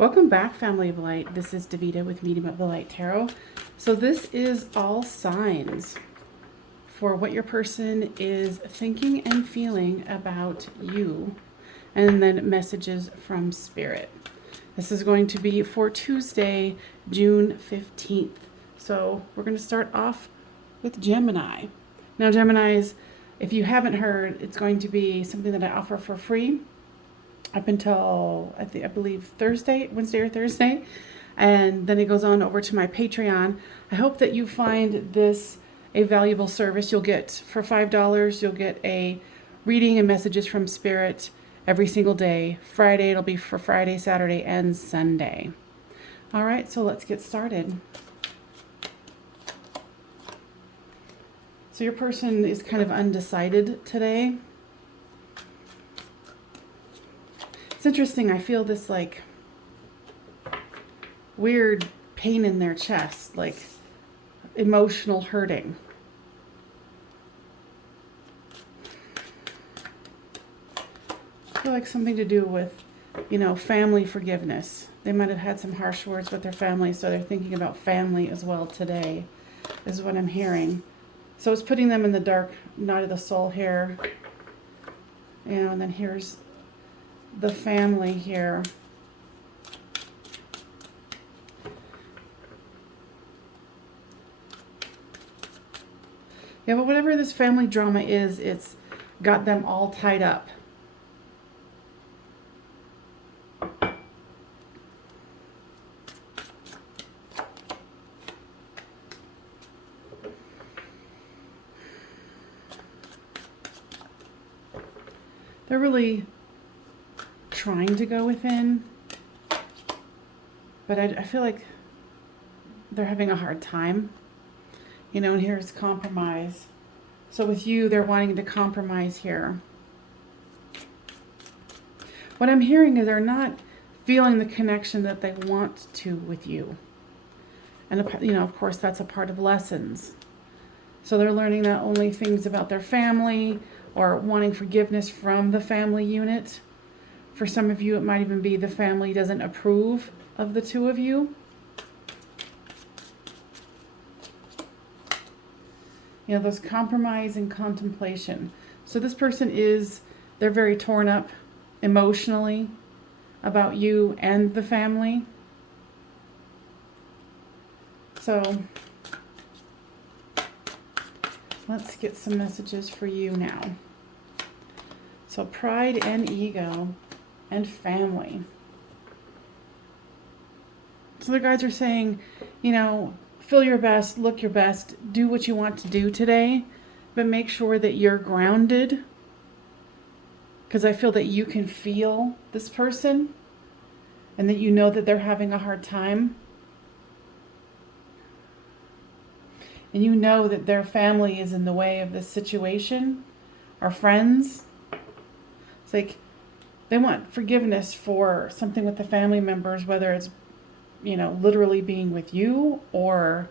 Welcome back, family of light. This is Davida with Medium of the Light Tarot. So this is all signs for what your person is thinking and feeling about you, and then messages from Spirit. This is going to be for Tuesday, June 15th. So we're going to start off with Gemini. Now, Geminis, if you haven't heard, it's going to be something that I offer for free up until I believe Wednesday or Thursday, and then it goes on over to my Patreon. I hope that you find this a valuable service. You'll get, for $5, you'll get a reading and messages from Spirit every single day. Friday, it'll be for Friday, Saturday, and Sunday. All right, so let's get started. So your person is kind of undecided today. It's interesting, I feel this like weird pain in their chest, like emotional hurting. I feel like something to do with, family forgiveness. They might have had some harsh words with their family, so they're thinking about family as well today, is what I'm hearing. So it's putting them in the dark night of the soul here. And then here's the family here. Yeah, but whatever this family drama is, it's got them all tied up. They're really trying to go within, but I feel like they're having a hard time, and here's compromise. So with you, they're wanting to compromise here. What I'm hearing is they're not feeling the connection that they want to with you. And, of course, that's a part of lessons. So they're learning not only things about their family or wanting forgiveness from the family unit. For some of you, it might even be the family doesn't approve of the two of you. Those compromise and contemplation. So this person they're very torn up emotionally about you and the family. So let's get some messages for you now. So pride and ego and family. So the guides are saying, feel your best, look your best, do what you want to do today, but make sure that you're grounded, because I feel that you can feel this person and that you know that they're having a hard time. And you know that their family is in the way of this situation, or friends. It's like they want forgiveness for something with the family members, whether it's, literally being with you or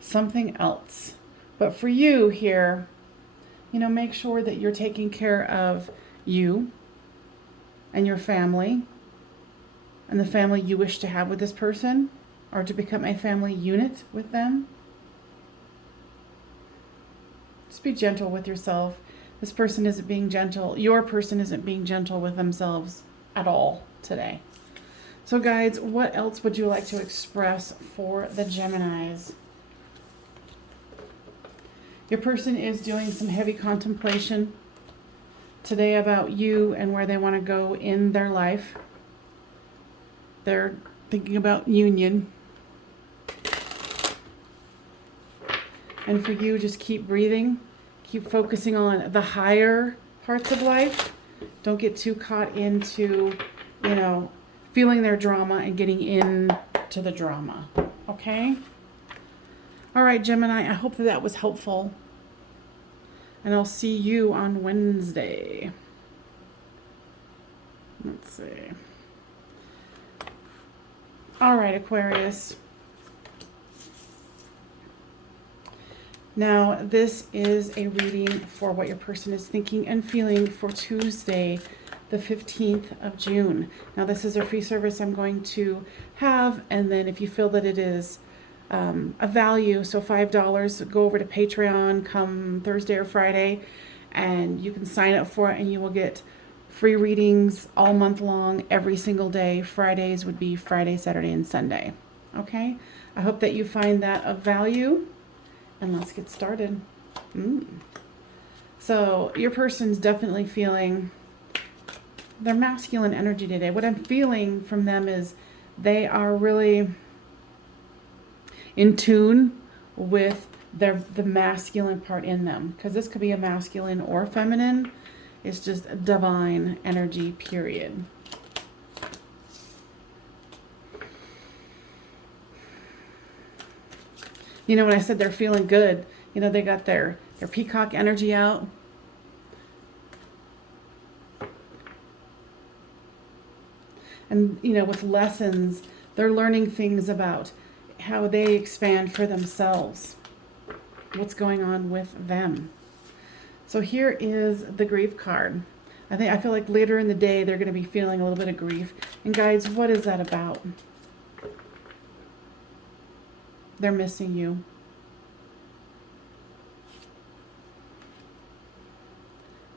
something else. But for you here, make sure that you're taking care of you and your family and the family you wish to have with this person, or to become a family unit with them. Just be gentle with yourself. This person isn't being gentle. Your person isn't being gentle with themselves at all today. So guides, what else would you like to express for the Geminis? Your person is doing some heavy contemplation today about you and where they want to go in their life. They're thinking about union. And for you, just keep breathing. Keep focusing on the higher parts of life. Don't get too caught into, feeling their drama and getting into the drama. Okay? All right, Gemini, I hope that was helpful. And I'll see you on Wednesday. Let's see. All right, Aquarius. Now, this is a reading for what your person is thinking and feeling for Tuesday, the 15th of June. Now, this is a free service I'm going to have, and then if you feel that it is a value, so $5, go over to Patreon come Thursday or Friday, and you can sign up for it, and you will get free readings all month long, every single day. Fridays would be Friday, Saturday, and Sunday. Okay? I hope that you find that of value, and let's get started. So your person's definitely feeling their masculine energy today. What I'm feeling from them is they are really in tune with the masculine part in them, because this could be a masculine or feminine. It's just divine energy, period. You know, when I said they're feeling good, you know, they got their peacock energy out. And, you know, with lessons, they're learning things about how they expand for themselves, what's going on with them. So here is the grief card. I feel like later in the day they're going to be feeling a little bit of grief. And guys, what is that about? They're missing you.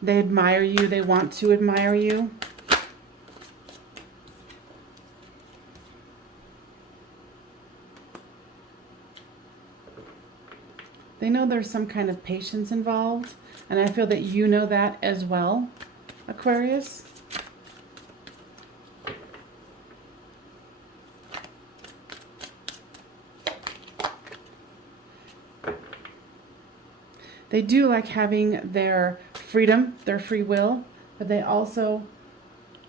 They admire you. They want to admire you. They know there's some kind of patience involved, and I feel that you know that as well, Aquarius. They do like having their freedom, their free will, but they also,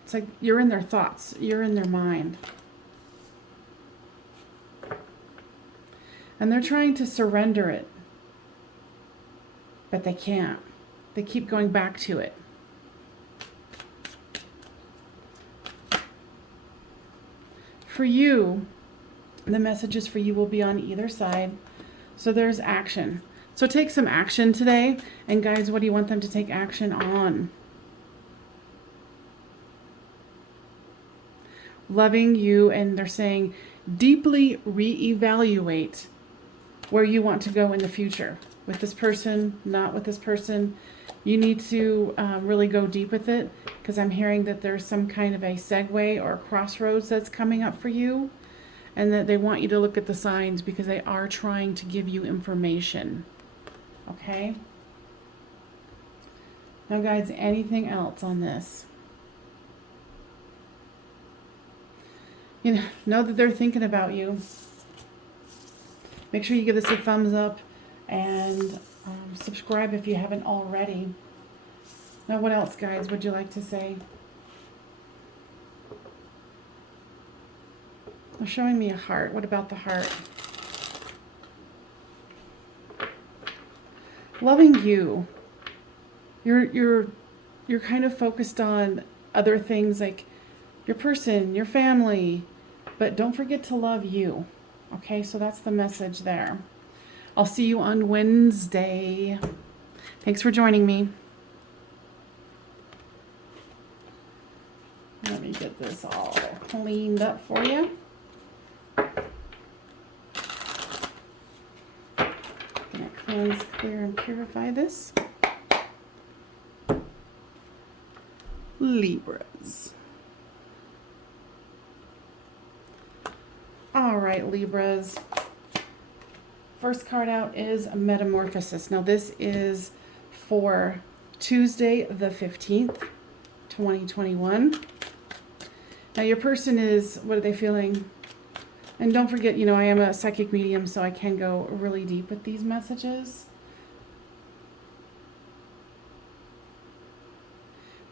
it's like you're in their thoughts, you're in their mind. And they're trying to surrender it, but they can't. They keep going back to it. For you, the messages for you will be on either side. So there's action. So take some action today. And guys, what do you want them to take action on? Loving you, and they're saying deeply reevaluate where you want to go in the future. With this person, not with this person. You need to really go deep with it, because I'm hearing that there's some kind of a segue or a crossroads that's coming up for you, and that they want you to look at the signs because they are trying to give you information. Okay? Now guys, anything else on this? You know that they're thinking about you. Make sure you give this a thumbs up and subscribe if you haven't already. Now what else, guys, would you like to say? They're showing me a heart. What about the heart? Loving you. You're kind of focused on other things like your person, your family, but don't forget to love you. Okay, so that's the message there. I'll see you on Wednesday. Thanks for joining me. Let me get this all cleaned up for you. Gonna cleanse, clear, and purify this. Libras. All right, Libras. First card out is Metamorphosis. Now this is for Tuesday the 15th, 2021. Now your person is, what are they feeling? And don't forget, you know, I am a psychic medium, so I can go really deep with these messages.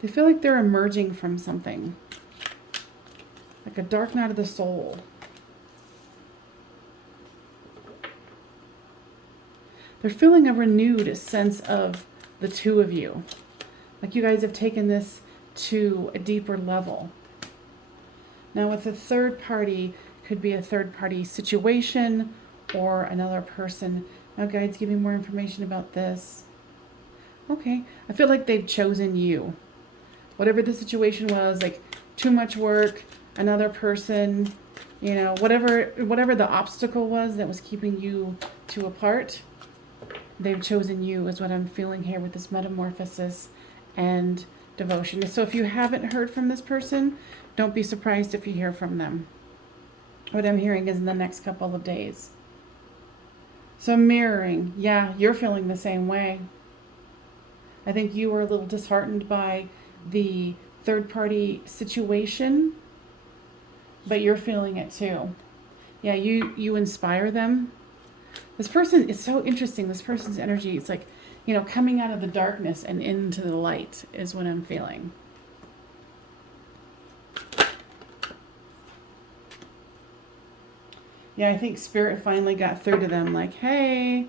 They feel like they're emerging from something, like a dark night of the soul. They're feeling a renewed sense of the two of you. Like you guys have taken this to a deeper level. Now with a third party, could be a third party situation or another person. Now guides, give me more information about this. Okay, I feel like they've chosen you. Whatever the situation was, like too much work, another person, you know, whatever the obstacle was that was keeping you two apart, they've chosen you is what I'm feeling here with this metamorphosis and devotion. So if you haven't heard from this person, don't be surprised if you hear from them. What I'm hearing is in the next couple of days. So mirroring, yeah, you're feeling the same way. I think you were a little disheartened by the third party situation, but you're feeling it too. Yeah, you inspire them. This person is so interesting. This person's energy, it's like, you know, coming out of the darkness and into the light is what I'm feeling. Yeah, I think Spirit finally got through to them like, hey,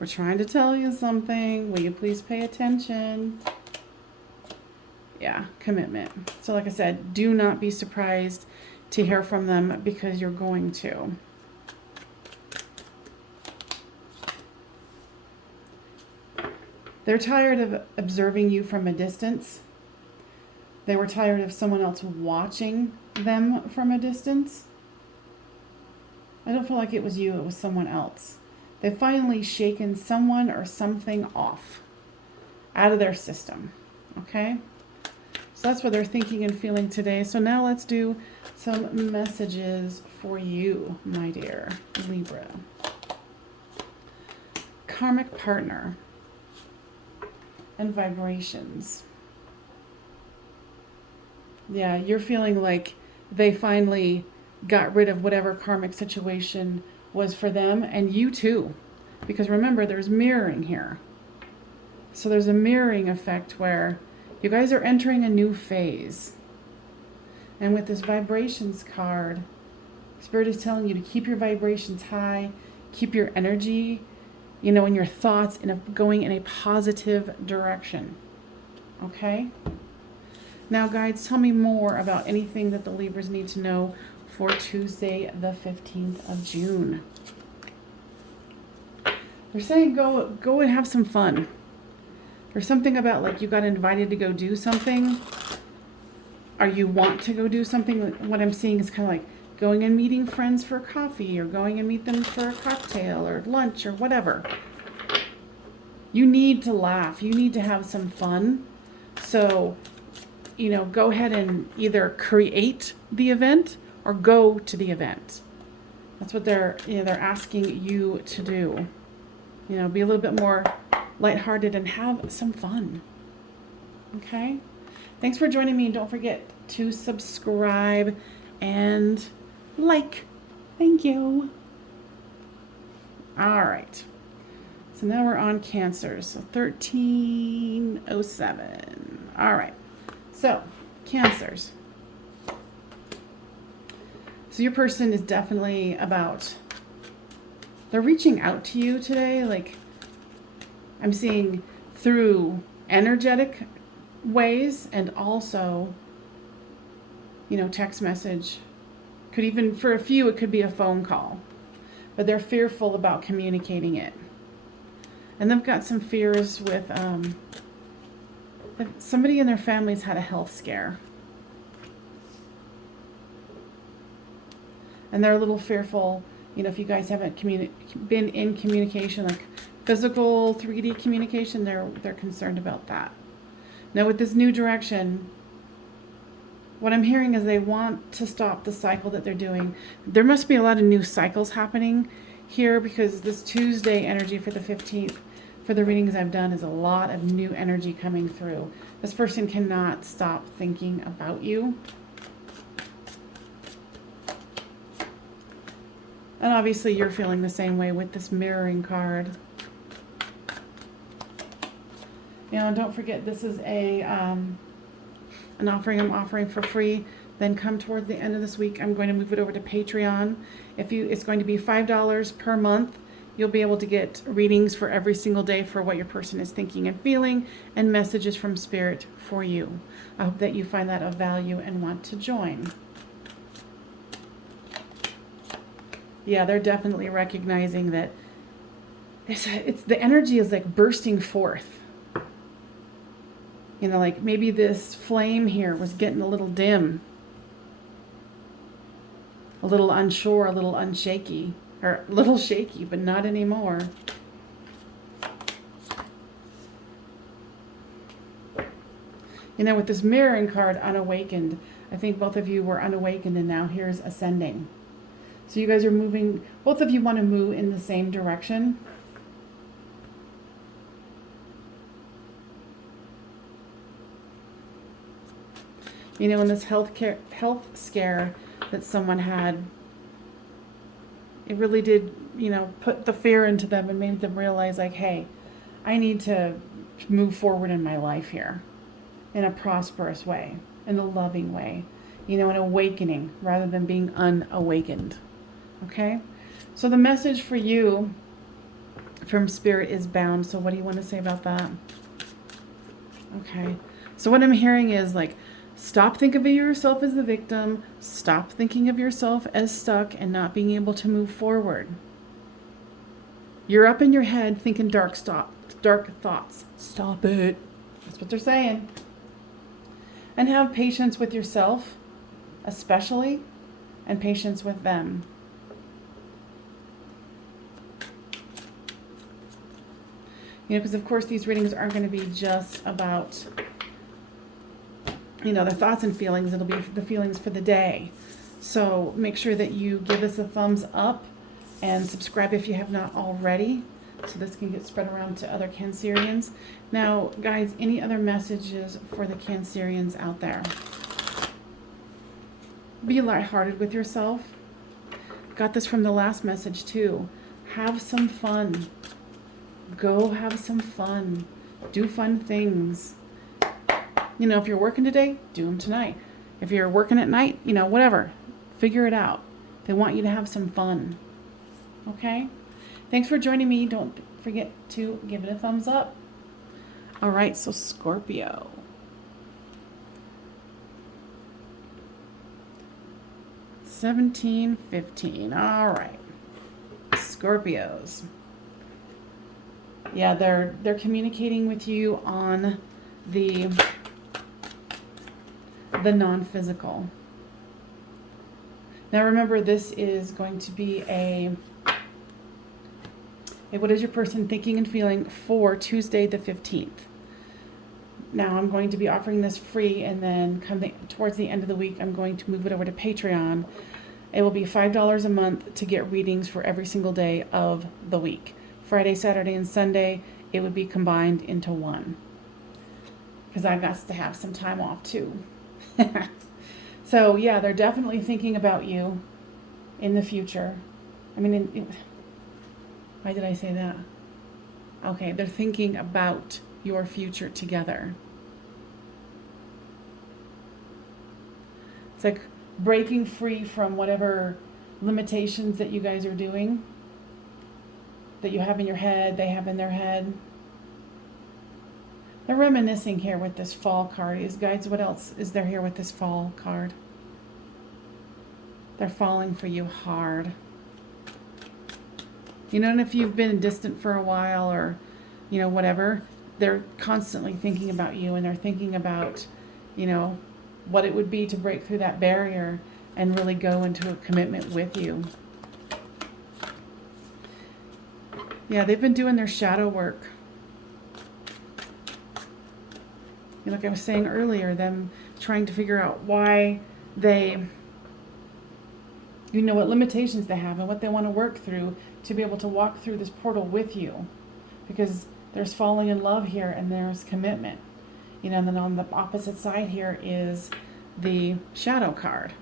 we're trying to tell you something. Will you please pay attention? Yeah, commitment. So like I said, do not be surprised to hear from them because you're going to. They're tired of observing you from a distance. They were tired of someone else watching them from a distance. I don't feel like it was you, it was someone else. They've finally shaken someone or something off out of their system. Okay? So that's what they're thinking and feeling today. So now let's do some messages for you, my dear Libra. Karmic partner and vibrations. Yeah, you're feeling like they finally got rid of whatever karmic situation was for them, and you too. Because remember, there's mirroring here. So there's a mirroring effect where you guys are entering a new phase. And with this vibrations card, Spirit is telling you to keep your vibrations high, keep your energy, you know, and your thoughts going in a positive direction. Okay? Now, guides, tell me more about anything that the Libras need to know for Tuesday, the 15th of June. They're saying go and have some fun. There's something about like you got invited to go do something, or you want to go do something. What I'm seeing is kind of like going and meeting friends for coffee, or going and meet them for a cocktail or lunch or whatever. You need to laugh. You need to have some fun. So, you know, go ahead and either create the event or go to the event. That's what they're asking you to do. You know, be a little bit more lighthearted and have some fun. Okay? Thanks for joining me. Don't forget to subscribe and like. Thank you. All right. So now we're on Cancer. So 1307. All right. So, Cancers. So your person is definitely they're reaching out to you today. Like, I'm seeing through energetic ways, and also, you know, text message. Could even, for a few, it could be a phone call. But they're fearful about communicating it. And they've got some fears with somebody in their family's had a health scare. And they're a little fearful, you know, if you guys haven't been in communication, like physical 3D communication, they're concerned about that. Now with this new direction, what I'm hearing is they want to stop the cycle that they're doing. There must be a lot of new cycles happening here, because this Tuesday energy for the 15th, for the readings I've done, is a lot of new energy coming through. This person cannot stop thinking about you. And obviously you're feeling the same way with this mirroring card. You know, don't forget, this is an offering I'm offering for free. Then come towards the end of this week, I'm going to move it over to Patreon. It's going to be $5 per month. You'll be able to get readings for every single day for what your person is thinking and feeling, and messages from Spirit for you. I hope that you find that of value and want to join. Yeah, they're definitely recognizing that it's the energy is like bursting forth. You know, like maybe this flame here was getting a little dim, a little unsure, a little unshaky, or a little shaky, but not anymore. You know, with this mirroring card, unawakened, I think both of you were unawakened and now here's ascending. So you guys are moving, both of you want to move in the same direction. You know, in this health scare that someone had, it really did, you know, put the fear into them and made them realize, like, hey, I need to move forward in my life here in a prosperous way, in a loving way, you know, an awakening rather than being unawakened. Okay? So the message for you from Spirit is bound. So what do you want to say about that? Okay. So what I'm hearing is, like, stop thinking of yourself as the victim. Stop thinking of yourself as stuck and not being able to move forward. You're up in your head thinking dark thoughts. Stop it. That's what they're saying. And have patience with yourself, especially, and patience with them. You know, because of course these readings aren't going to be just about, you know, the thoughts and feelings. It'll be the feelings for the day. So make sure that you give us a thumbs up and subscribe if you have not already, so this can get spread around to other Cancerians. Now, guys, any other messages for the Cancerians out there? Be lighthearted with yourself. Got this from the last message too. Have some fun. Go have some fun. Do fun things. You know, if you're working today, do them tonight. If you're working at night, you know, whatever. Figure it out. They want you to have some fun. Okay? Thanks for joining me. Don't forget to give it a thumbs up. All right, so Scorpio. $17.15. All right. Scorpios. Yeah, they're communicating with you on the non-physical. Now remember, this is going to be what is your person thinking and feeling for Tuesday the 15th. Now I'm going to be offering this free, and then towards the end of the week, I'm going to move it over to Patreon. It will be $5 a month to get readings for every single day of the week. Friday, Saturday, and Sunday, it would be combined into one. Because I got to have some time off too. So yeah, they're definitely thinking about you in the future. I mean, why did I say that? Okay, they're thinking about your future together. It's like breaking free from whatever limitations that you guys are doing, that you have in your head, they have in their head. They're reminiscing here with this fall card. Guys, what else is there here with this fall card? They're falling for you hard. You know, and if you've been distant for a while, or, you know, whatever, they're constantly thinking about you, and they're thinking about, you know, what it would be to break through that barrier and really go into a commitment with you. Yeah, they've been doing their shadow work. You know, like I was saying earlier, them trying to figure out why they, you know, what limitations they have and what they want to work through to be able to walk through this portal with you. Because there's falling in love here and there's commitment. You know, and then on the opposite side here is the shadow card.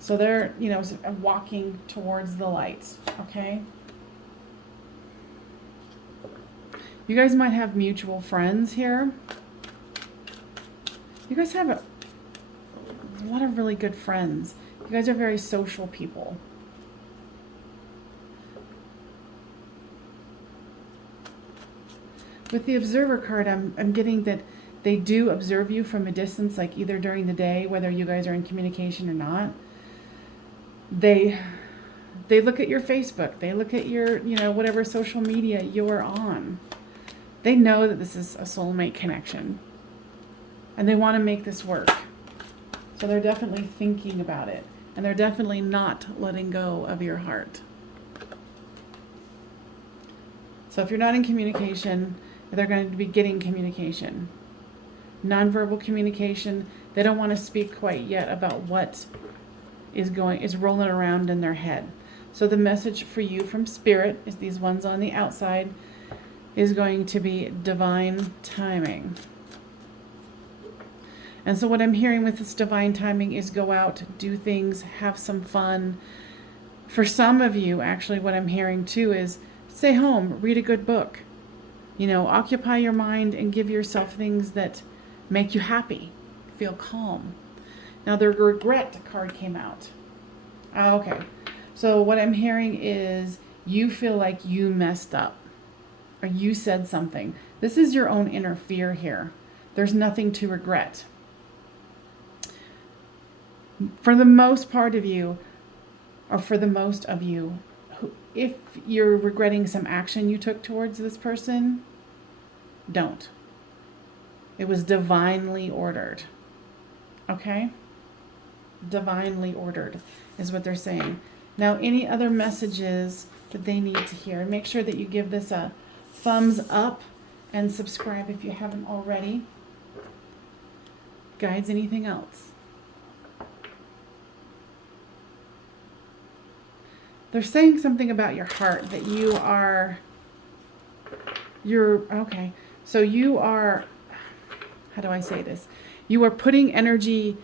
So they're, you know, walking towards the light, okay? You guys might have mutual friends here. You guys have a lot of really good friends. You guys are very social people. With the observer card, I'm getting that they do observe you from a distance, like either during the day, whether you guys are in communication or not. They look at your Facebook. They look at your, you know, whatever social media you're on. They know that this is a soulmate connection. And they want to make this work. So they're definitely thinking about it. And they're definitely not letting go of your heart. So if you're not in communication, they're going to be getting communication. Nonverbal communication, they don't want to speak quite yet about what is rolling around in their head. So the message for you from Spirit, is these ones on the outside, is going to be divine timing. And so what I'm hearing with this divine timing is go out, do things, have some fun. For some of you, actually, what I'm hearing too is stay home, read a good book. You know, occupy your mind and give yourself things that make you happy, feel calm. Now the regret card came out. Okay, so what I'm hearing is you feel like you messed up or you said something. This is your own inner fear here. There's nothing to regret. For the most part of you, or for the most of you, if you're regretting some action you took towards this person, don't. It was divinely ordered. Okay? Divinely ordered is what they're saying. Now, any other messages that they need to hear, and make sure that you give this a thumbs up and subscribe if you haven't already. Guides, anything else? They're saying something about your heart, that okay. So you are, how do I say this? You are putting energy,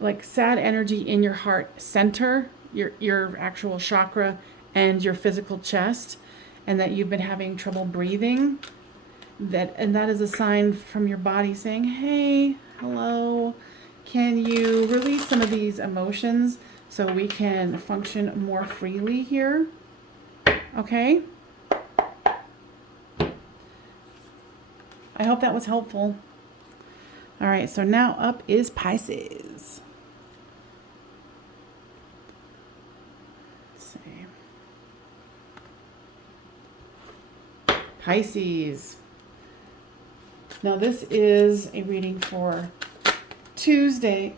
like sad energy in your heart center, your actual chakra and your physical chest, and that you've been having trouble breathing. And that is a sign from your body saying, hey, hello, can you release some of these emotions so we can function more freely here? Okay? I hope that was helpful. All right, so now up is Pisces. Let's see. Pisces. Now this is a reading for Tuesday.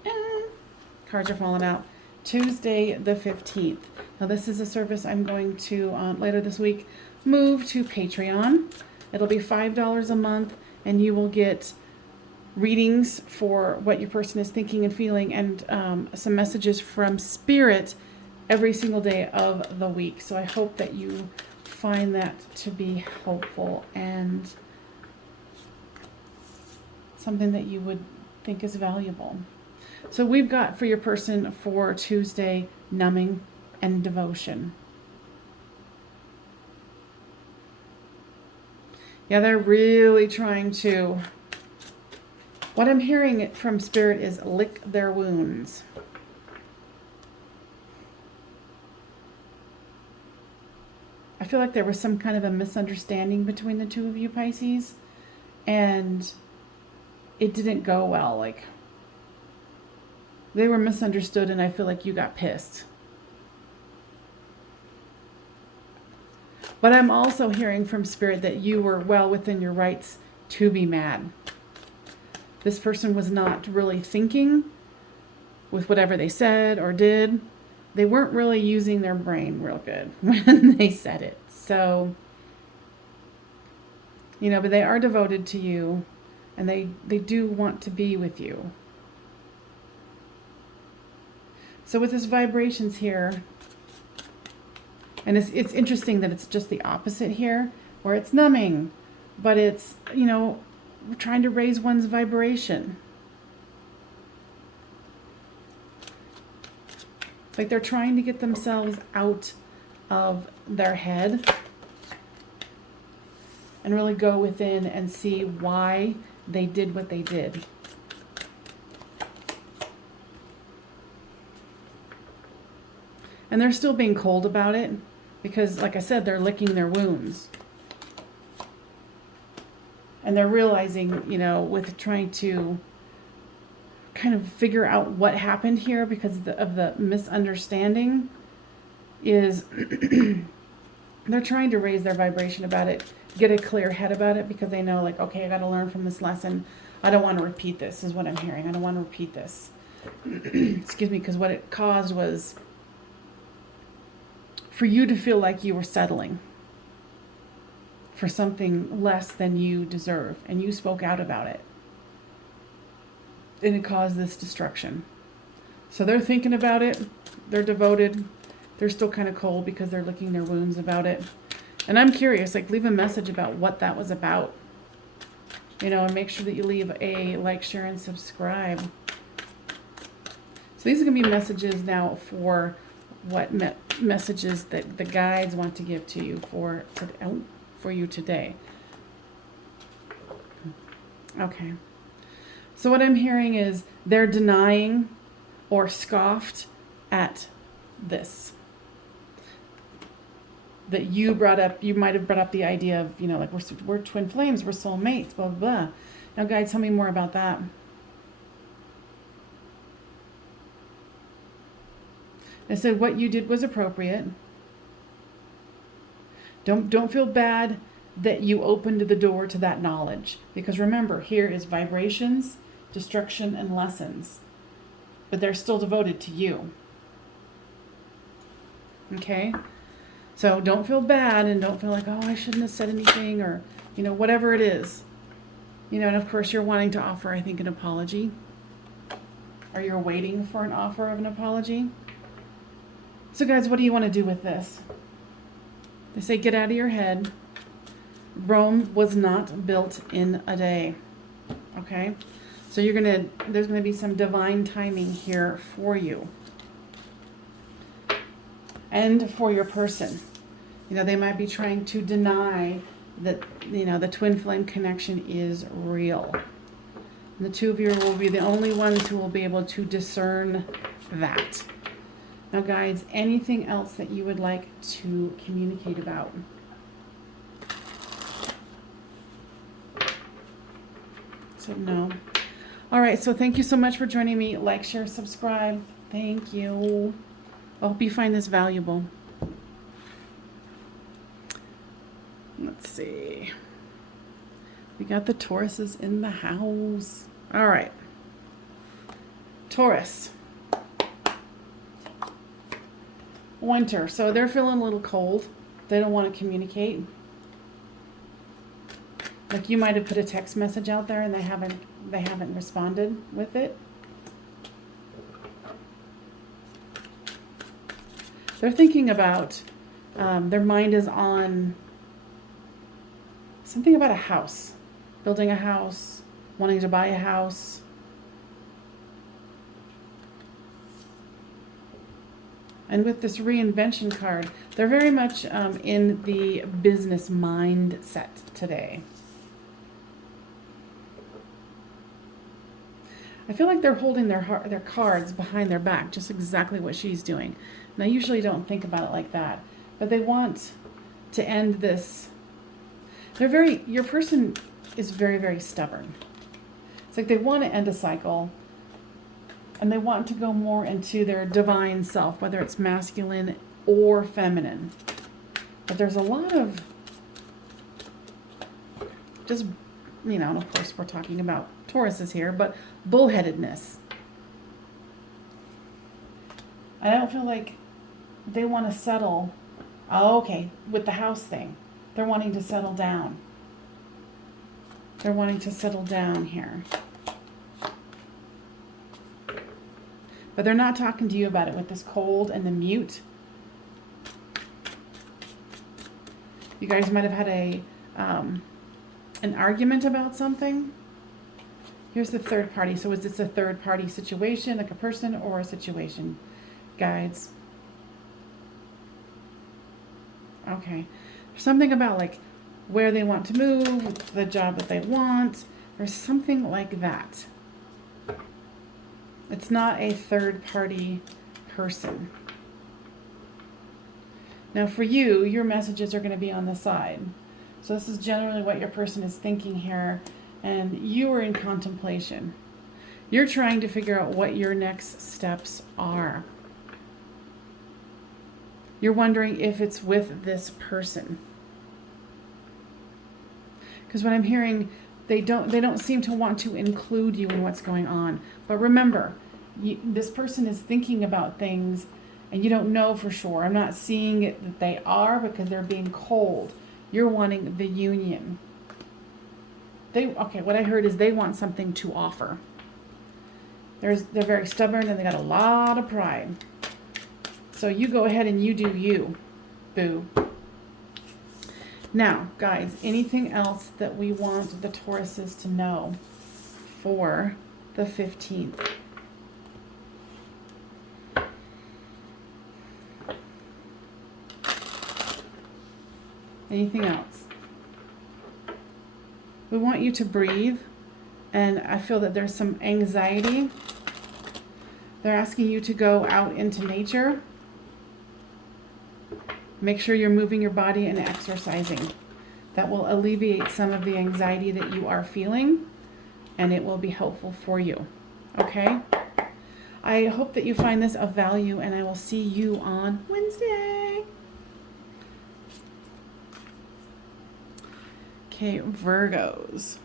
Cards are falling out. Tuesday the 15th. Now this is a service I'm going to, later this week, move to Patreon. It'll be $5 a month, and you will get readings for what your person is thinking and feeling, and some messages from Spirit every single day of the week. So I hope that you find that to be helpful and something that you would think is valuable. So we've got for your person for Tuesday, numbing and devotion. Yeah, they're really trying to, what I'm hearing from Spirit is lick their wounds. I feel like there was some kind of a misunderstanding between the two of you, Pisces, and it didn't go well. Like, they were misunderstood, and I feel like you got pissed. But I'm also hearing from Spirit that you were well within your rights to be mad. This person was not really thinking with whatever they said or did. They weren't really using their brain real good when they said it. So, you know, but they are devoted to you, and they do want to be with you. So with this vibrations here, and it's interesting that it's just the opposite here, where it's numbing, but it's, you know, trying to raise one's vibration. It's like they're trying to get themselves out of their head and really go within and see why they did what they did. And they're still being cold about it because, like I said, they're licking their wounds. And they're realizing, you know, with trying to kind of figure out what happened here because of the misunderstanding is they're trying to raise their vibration about it get a clear head about it because they know, like, okay, I got to learn from this lesson. I don't want to repeat this, is what I'm hearing. I don't want to repeat this. Excuse me, because what it caused was for you to feel like you were settling for something less than you deserve, and you spoke out about it. And it caused this destruction. So they're thinking about it. They're devoted. They're still kind of cold because they're licking their wounds about it. And I'm curious, like, leave a message about what that was about. You know, and make sure that you leave a like, share, and subscribe. So these are going to be messages now for what messages that the guides want to give to you for you today. Okay. So what I'm hearing is they're denying or scoffed at this. That you brought up, you might have brought up the idea of, you know, like, we're twin flames, we're soulmates, blah, blah, blah. Now, guys, tell me more about that. I said what you did was appropriate. Don't feel bad that you opened the door to that knowledge. Because remember, here is vibrations, destruction, and lessons. But they're still devoted to you. Okay? So don't feel bad and don't feel like, oh, I shouldn't have said anything, or, you know, whatever it is. You know, and of course you're wanting to offer, I think, an apology. Or you're waiting for an offer of an apology. So guys, what do you want to do with this? They say get out of your head. Rome was not built in a day. Okay? So there's gonna be some divine timing here for you. And for your person. You know, they might be trying to deny that, you know, the twin flame connection is real. And the two of you will be the only ones who will be able to discern that. Now, guys, anything else that you would like to communicate about? So, no. All right, so thank you so much for joining me. Like, share, subscribe. Thank you. I hope you find this valuable. Let's see. We got the Tauruses in the house. All right. Taurus. Winter. So they're feeling a little cold. They don't want to communicate. Like, you might have put a text message out there and they haven't responded with it. They're thinking about, their mind is on something about a house. Building a house, wanting to buy a house. And with this reinvention card, they're very much in the business mindset today. I feel like they're holding their cards behind their back, just exactly what she's doing. And I usually don't think about it like that. But they want to end this. Your person is very, very stubborn. It's like they want to end a cycle. And they want to go more into their divine self, whether it's masculine or feminine. But there's a lot of just, you know, and of course we're talking about Tauruses here, but bullheadedness. I don't feel like they want to settle. Oh, okay, with the house thing. They're wanting to settle down. They're wanting to settle down here. But they're not talking to you about it with this cold and the mute. You guys might have had an argument about something. Here's the third party. So is this a third party situation, like a person or a situation? Guides. Okay. Something about like where they want to move, the job that they want, or something like that. It's not a third party person. Now for you, your messages are going to be on the side. So this is generally what your person is thinking here, and you are in contemplation. You're trying to figure out what your next steps are. You're wondering if it's with this person. Because what I'm hearing, they don't seem to want to include you in what's going on. But remember, this person is thinking about things and you don't know for sure. I'm not seeing it that they are, because they're being cold. You're wanting the union. Okay, what I heard is they want something to offer. They're very stubborn and they got a lot of pride. So you go ahead and you do you, boo. Now, guys, anything else that we want the Tauruses to know for the 15th? Anything else? We want you to breathe, and I feel that there's some anxiety. They're asking you to go out into nature. Make sure you're moving your body and exercising. That will alleviate some of the anxiety that you are feeling, and it will be helpful for you. Okay? I hope that you find this of value, and I will see you on Wednesday. Okay, Virgos.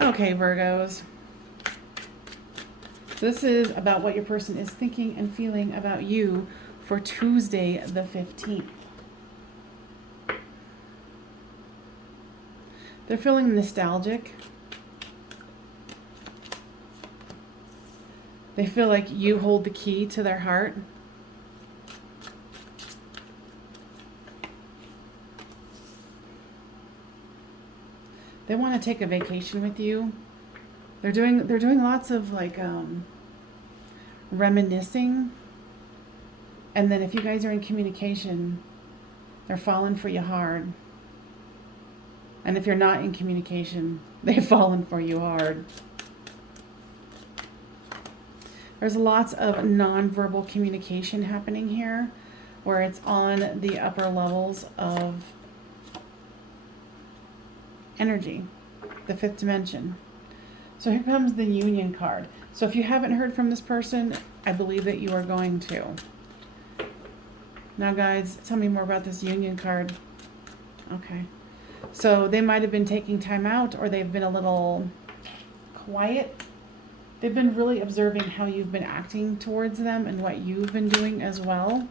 Okay, Virgos. This is about what your person is thinking and feeling about you for Tuesday the 15th. They're feeling nostalgic. They feel like you hold the key to their heart. They want to take a vacation with you. They're doing lots of like reminiscing. And then if you guys are in communication, they're falling for you hard. And if you're not in communication, they've fallen for you hard. There's lots of nonverbal communication happening here, where it's on the upper levels of energy, the 5th dimension. So here comes the union card. So if you haven't heard from this person, I believe that you are going to. Now guys, tell me more about this union card. Okay. So they might have been taking time out, or they've been a little quiet. They've been really observing how you've been acting towards them and what you've been doing as well.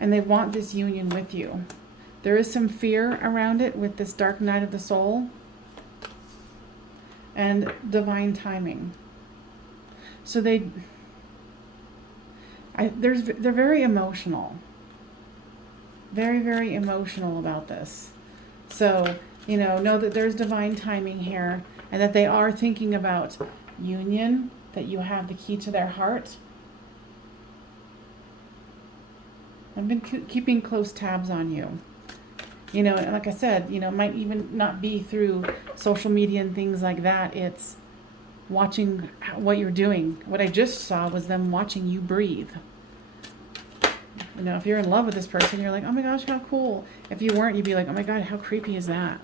And they want this union with you. There is some fear around it with this dark night of the soul and divine timing. So they're very emotional. Very, very emotional about this. So, know that there's divine timing here, and that they are thinking about union, that you have the key to their heart. I've been keeping close tabs on you. And like I said, it might even not be through social media and things like that. It's watching what you're doing. What I just saw was them watching you breathe. If you're in love with this person, you're like, oh my gosh, how cool. If you weren't, you'd be like, oh my God, how creepy is that?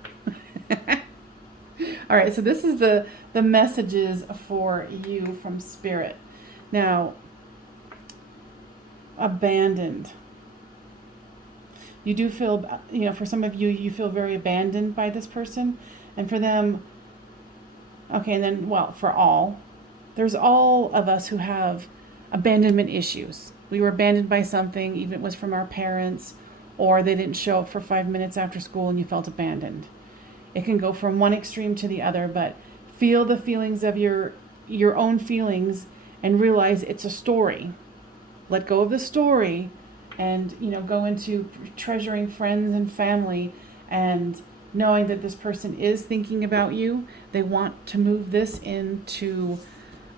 All right, so this is the messages for you from Spirit. Now, abandoned. You do feel, for some of you, you feel very abandoned by this person. And for them, okay, and then, for all, there's all of us who have abandonment issues. We were abandoned by something, even if it was from our parents, or they didn't show up for 5 minutes after school and you felt abandoned. It can go from one extreme to the other, but feel the feelings of your own feelings and realize it's a story. Let go of the story and, go into treasuring friends and family and knowing that this person is thinking about you. They want to move this into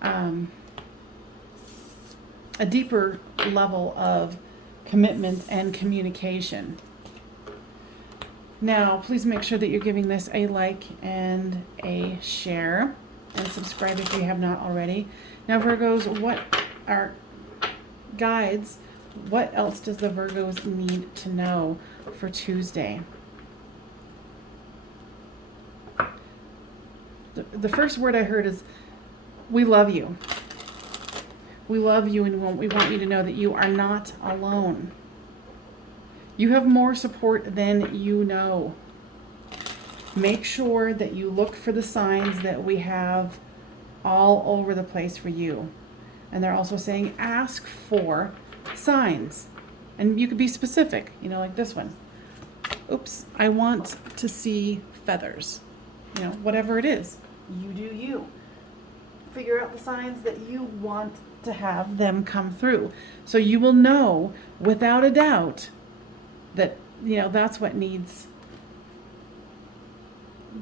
a deeper level of commitment and communication. Now, please make sure that you're giving this a like and a share, and subscribe if you have not already. Now, Virgos, what are guides? What else does the Virgos need to know for Tuesday? The first word I heard is, we love you. We love you, and we want you to know that you are not alone. You have more support than you know. Make sure that you look for the signs that we have all over the place for you. And they're also saying ask for signs. And you could be specific, you know, like this one. Oops, I want to see feathers. You know, whatever it is, you do you. Figure out the signs that you want to have them come through. So you will know without a doubt that, you know, that's what needs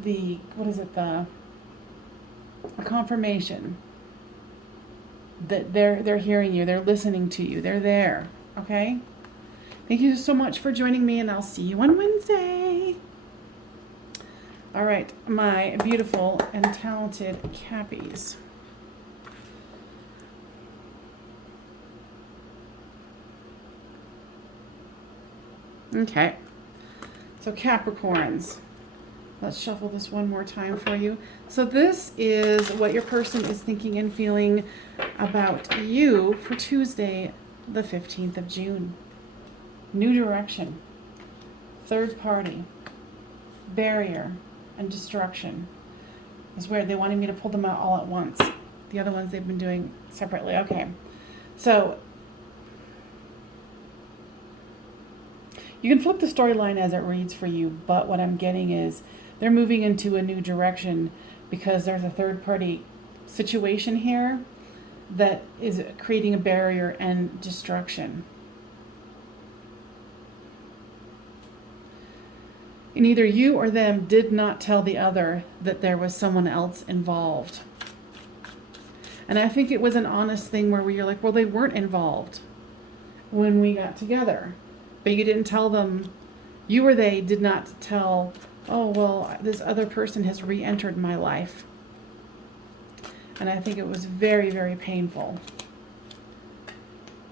the, a confirmation that they're hearing you, they're listening to you, they're there. Okay? Thank you so much for joining me, and I'll see you on Wednesday. All right, my beautiful and talented Cappies. Okay, so Capricorns. Let's shuffle this one more time for you. So this is what your person is thinking and feeling about you for Tuesday, the 15th of June. New direction, third party, barrier, and destruction. It's weird. They wanted me to pull them out all at once. The other ones they've been doing separately. Okay. So you can flip the storyline as it reads for you, but what I'm getting is they're moving into a new direction because there's a third party situation here that is creating a barrier and destruction. And either you or them did not tell the other that there was someone else involved. And I think it was an honest thing where you're like, well, they weren't involved when we got together. But you didn't tell them, you or they did not tell, oh, well, this other person has re-entered my life. And I think it was very, very painful.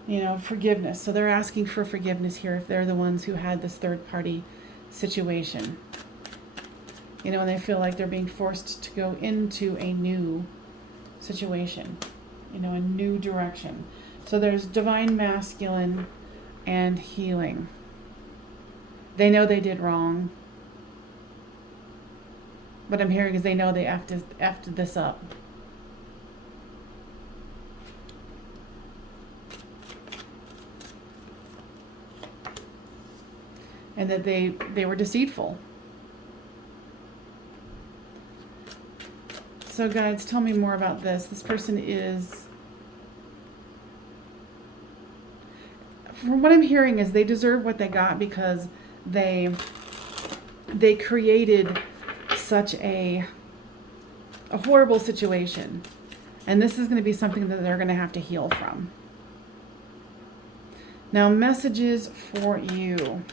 You know, forgiveness. So they're asking for forgiveness here if they're the ones who had this third party situation. You know, and they feel like they're being forced to go into a new situation, you know, a new direction. So there's divine masculine and healing. They know they did wrong. What I'm hearing is they know they effed this up. And that they were deceitful. So guides, tell me more about this. This person is, from what I'm hearing, is they deserve what they got because they created such a horrible situation. And this is going to be something that they're going to have to heal from. Now, messages for you.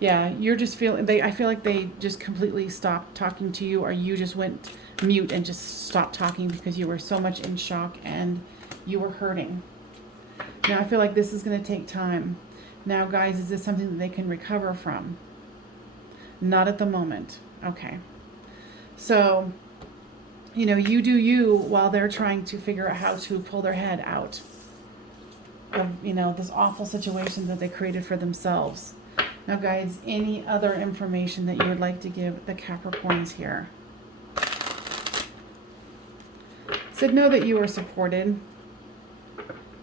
Yeah, you're just feeling, I feel like they just completely stopped talking to you, or you just went mute and just stopped talking because you were so much in shock and you were hurting. Now, I feel like this is going to take time. Now, guys, is this something that they can recover from? Not at the moment. Okay. So, you know, you do you while they're trying to figure out how to pull their head out of, you know, this awful situation that they created for themselves. Now, guys, any other information that you would like to give the Capricorns here? Said, know that you are supported.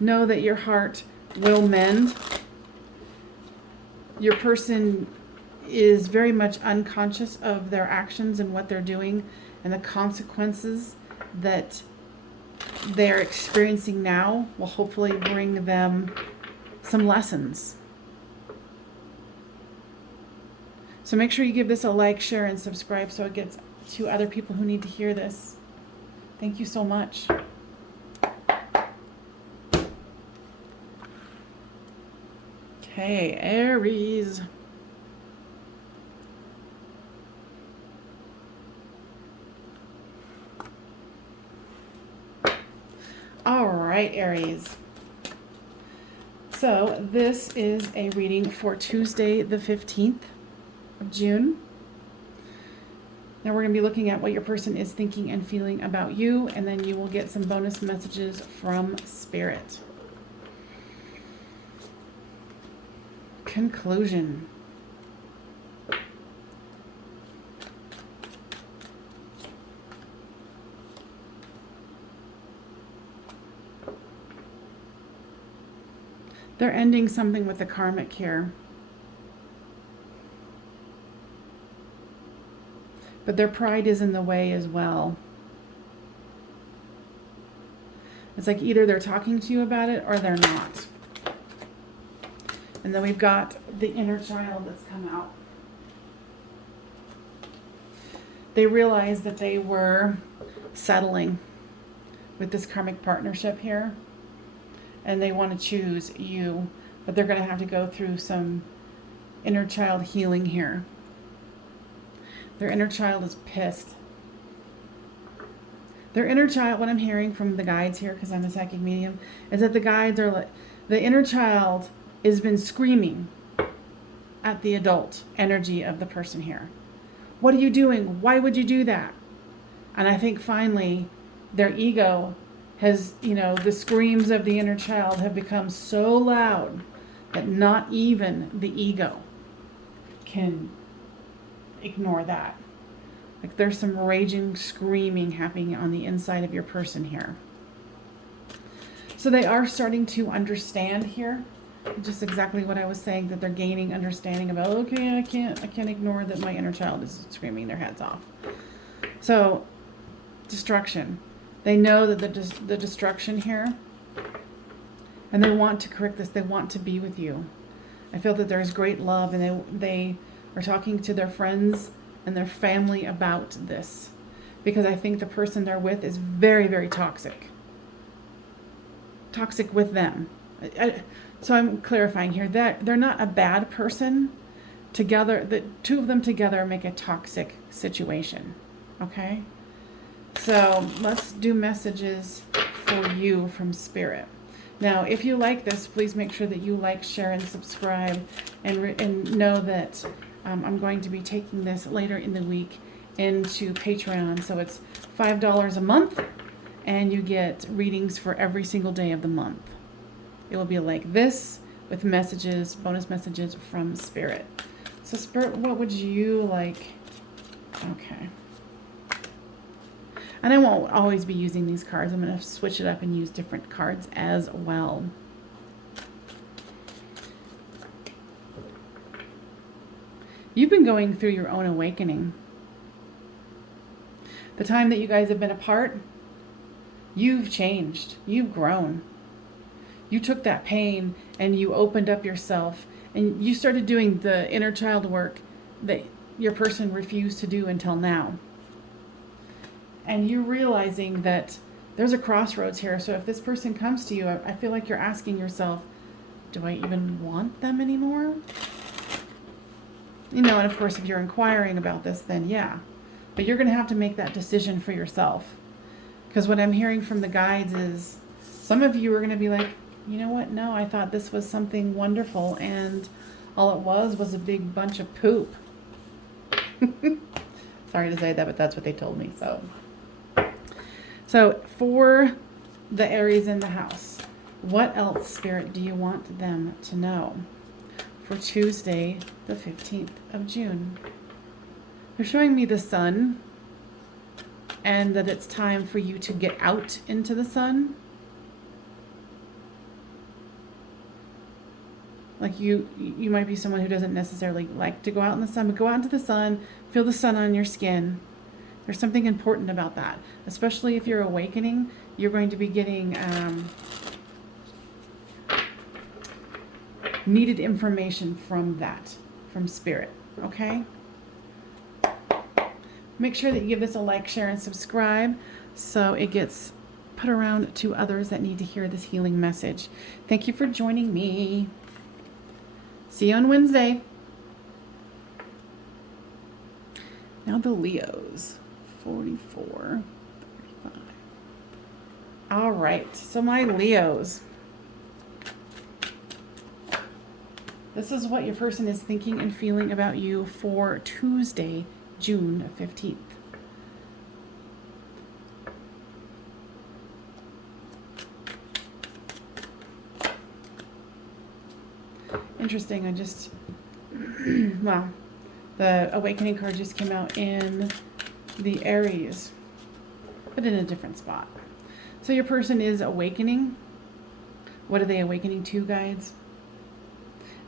Know that your heart will mend. Your person is very much unconscious of their actions and what they're doing and the consequences that they're experiencing now will hopefully bring them some lessons. So make sure you give this a like, share, and subscribe so it gets to other people who need to hear this. Thank you so much. Okay, Aries. All right, Aries. So this is a reading for Tuesday, the 15th of June. Now we're going to be looking at what your person is thinking and feeling about you, and then you will get some bonus messages from Spirit. Conclusion. They're ending something with the karmic here. But their pride is in the way as well. It's like either they're talking to you about it or they're not. And then we've got the inner child that's come out. They realized that they were settling with this karmic partnership here. And they want to choose you. But they're going to have to go through some inner child healing here. Their inner child is pissed. Their inner child, what I'm hearing from the guides here, because I'm a psychic medium, is that the guides are like, the inner child has been screaming at the adult energy of the person here. What are you doing? Why would you do that? And I think finally their ego has, the screams of the inner child have become so loud that not even the ego can ignore that. Like there's some raging screaming happening on the inside of your person here. So they are starting to understand here, just exactly what I was saying, that they're gaining understanding about, okay, I can't ignore that my inner child is screaming their heads off. So destruction. They know that the destruction here, and they want to correct this. They want to be with you. I feel that there's great love, and they are talking to their friends and their family about this, because I think the person they're with is very, very toxic. Toxic with them. So I'm clarifying here that they're not a bad person. Together, the two of them together make a toxic situation. Okay? So let's do messages for you from Spirit. Now, if you like this, please make sure that you like, share, and subscribe, and know that I'm going to be taking this later in the week into Patreon. So it's $5 a month, and you get readings for every single day of the month. It will be like this with messages, bonus messages from Spirit. So Spirit, what would you like? Okay. And I won't always be using these cards. I'm going to switch it up and use different cards as well. You've been going through your own awakening. The time that you guys have been apart, you've changed. You've grown. You took that pain and you opened up yourself, and you started doing the inner child work that your person refused to do until now. And you're realizing that there's a crossroads here. So if this person comes to you, I feel like you're asking yourself, do I even want them anymore? And of course, if you're inquiring about this, then yeah. But you're going to have to make that decision for yourself. Because what I'm hearing from the guides is, some of you are going to be like, you know what? No, I thought this was something wonderful, and all it was a big bunch of poop. Sorry to say that, but that's what they told me. So for the Aries in the house, what else, Spirit, do you want them to know for Tuesday, the 15th of June? They're showing me the sun, and that it's time for you to get out into the sun. Like you might be someone who doesn't necessarily like to go out in the sun, but go out into the sun, feel the sun on your skin. There's something important about that, especially if you're awakening. You're going to be getting needed information from Spirit, okay? Make sure that you give this a like, share, and subscribe so it gets put around to others that need to hear this healing message. Thank you for joining me. See you on Wednesday. Now the Leos. 44, 35. All right, so my Leos. This is what your person is thinking and feeling about you for Tuesday, June 15th. Interesting. I just, wow, the Awakening card just came out in the Aries, but in a different spot. So your person is awakening. What are they awakening to, guides?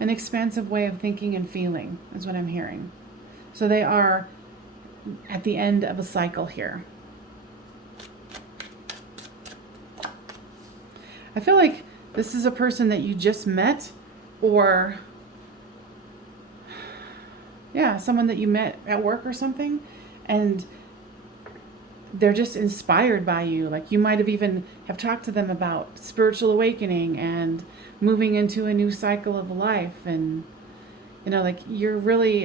An expansive way of thinking and feeling is what I'm hearing. So they are at the end of a cycle here. I feel like this is a person that you just met, or yeah, someone that you met at work or something, and they're just inspired by you. Like you might have even have talked to them about spiritual awakening and moving into a new cycle of life, and you know, like you're really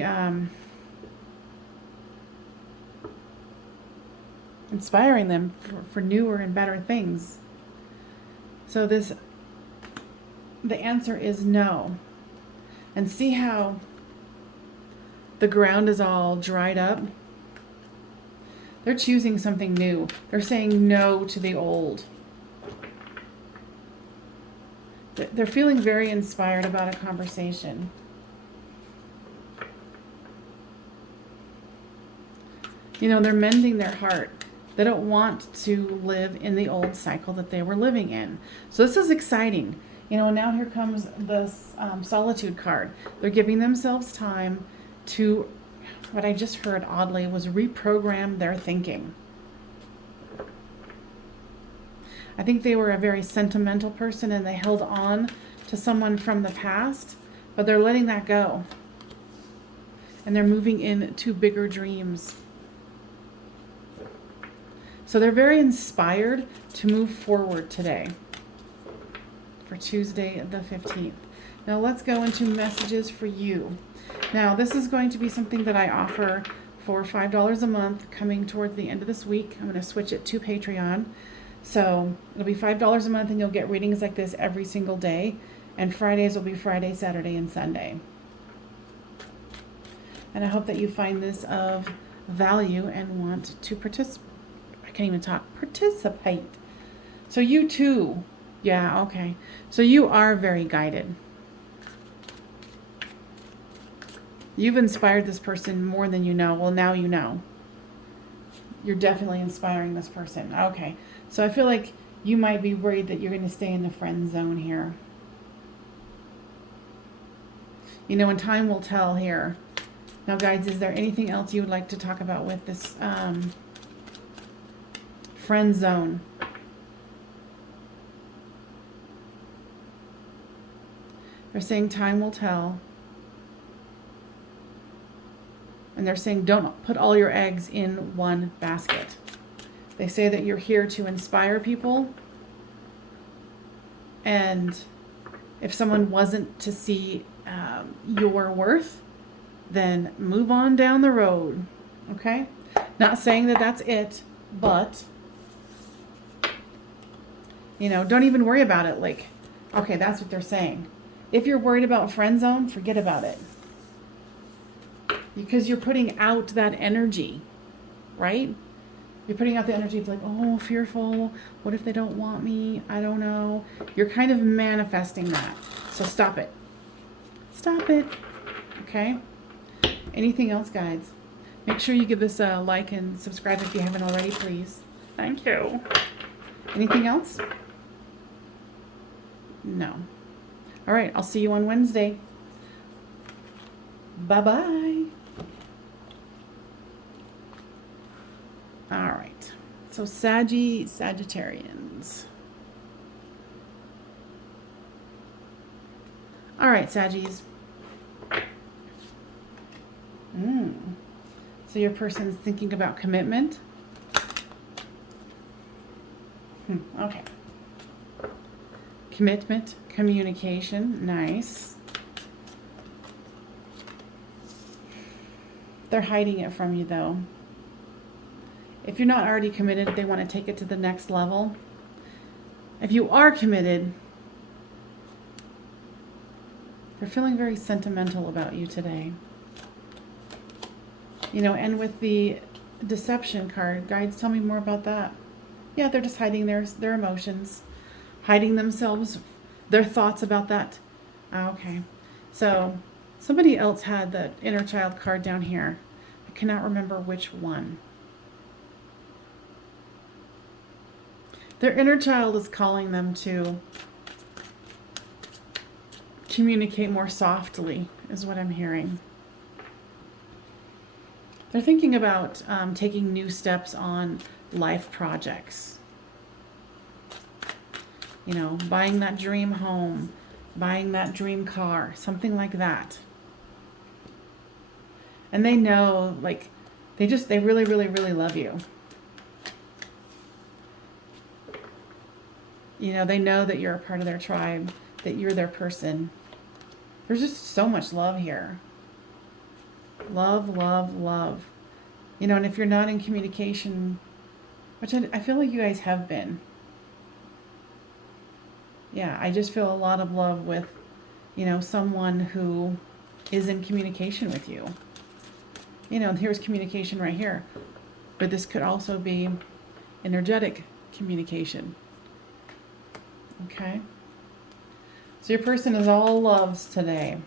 inspiring them for newer and better things. So the answer is no. And see how the ground is all dried up? They're choosing something new. They're saying no to the old. They're feeling very inspired about a conversation. You know, they're mending their heart. They don't want to live in the old cycle that they were living in. So this is exciting. You know, now here comes this solitude card. They're giving themselves time to, what I just heard oddly was reprogram their thinking. I think they were a very sentimental person and they held on to someone from the past, but they're letting that go. And they're moving into bigger dreams. So they're very inspired to move forward today for Tuesday the 15th. Now let's go into messages for you. Now this is going to be something that I offer for $5 a month coming towards the end of this week. I'm going to switch it to Patreon. So it'll be $5 a month and you'll get readings like this every single day. And Fridays will be Friday, Saturday, and Sunday. And I hope that you find this of value and want to participate. I can't even talk. Participate. So you too. Yeah, okay. So you are very guided. You've inspired this person more than you know. Well, now you know. You're definitely inspiring this person. Okay. So I feel like you might be worried that you're going to stay in the friend zone here. You know, and time will tell here. Now, guides, is there anything else you would like to talk about with this friend zone? They're saying time will tell. And they're saying don't put all your eggs in one basket. They say that you're here to inspire people. And if someone wasn't to see your worth, then move on down the road. Okay? Not saying that that's it, but, you know, don't even worry about it. Like, okay, that's what they're saying. If you're worried about friend zone, forget about it. Because you're putting out that energy, right? You're putting out the energy. It's like, oh, fearful. What if they don't want me? I don't know. You're kind of manifesting that. So stop it. Stop it. Okay? Anything else, guys? Make sure you give this a like and subscribe if you haven't already, please. Thank you. Anything else? No. All right. I'll see you on Wednesday. Bye-bye. All right. So Sagittarians. All right, Saggies. So your person's thinking about commitment? Okay. Commitment, communication, nice. They're hiding it from you, though. If you're not already committed, they want to take it to the next level. If you are committed, they're feeling very sentimental about you today. You know, and with the deception card, guides, tell me more about that. Yeah, they're just hiding their emotions, hiding themselves, their thoughts about that. Okay. So somebody else had the inner child card down here. I cannot remember which one. Their inner child is calling them to communicate more softly, is what I'm hearing. They're thinking about taking new steps on life projects. You know, buying that dream home, buying that dream car, something like that. And they know, like, they really, really, really love you. You know, they know that you're a part of their tribe, that you're their person. There's just so much love here. Love, love, love. You know, and if you're not in communication, which I feel like you guys have been. Yeah, I just feel a lot of love with, you know, someone who is in communication with you. You know, here's communication right here. But this could also be energetic communication. Okay? So your person is all loves today.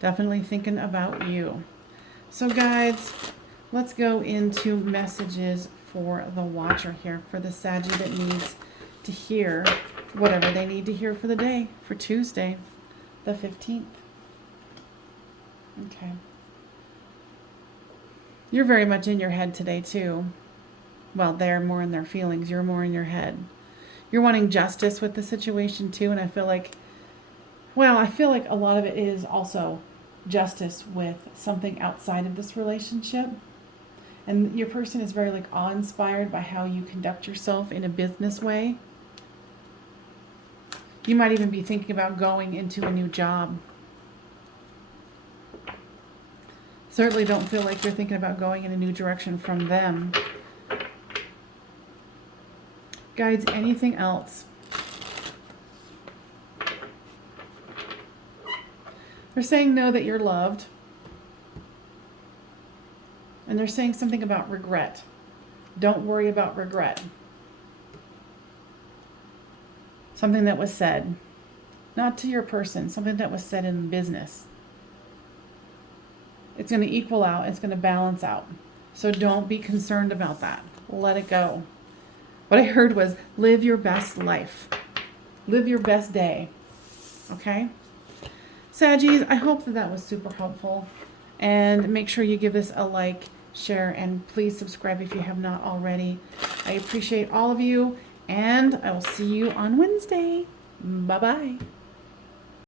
Definitely thinking about you. So guys, let's go into messages for the watcher here, for the Saggy that needs to hear whatever they need to hear for the day, for Tuesday, the 15th. Okay. You're very much in your head today too. Well, they're more in their feelings. You're more in your head. You're wanting justice with the situation too, and I feel like, well, I feel like a lot of it is also justice with something outside of this relationship. And your person is very like awe-inspired by how you conduct yourself in a business way. You might even be thinking about going into a new job. Certainly don't feel like you're thinking about going in a new direction from them. Guides, anything else? They're saying no, that you're loved. And they're saying something about regret. Don't worry about regret. Something that was said. Not to your person, something that was said in business. It's going to equal out. It's going to balance out. So don't be concerned about that. Let it go. What I heard was live your best life. Live your best day. Okay? Saggies, I hope that was super helpful. And make sure you give this a like, share, and please subscribe if you have not already. I appreciate all of you, and I will see you on Wednesday. Bye-bye.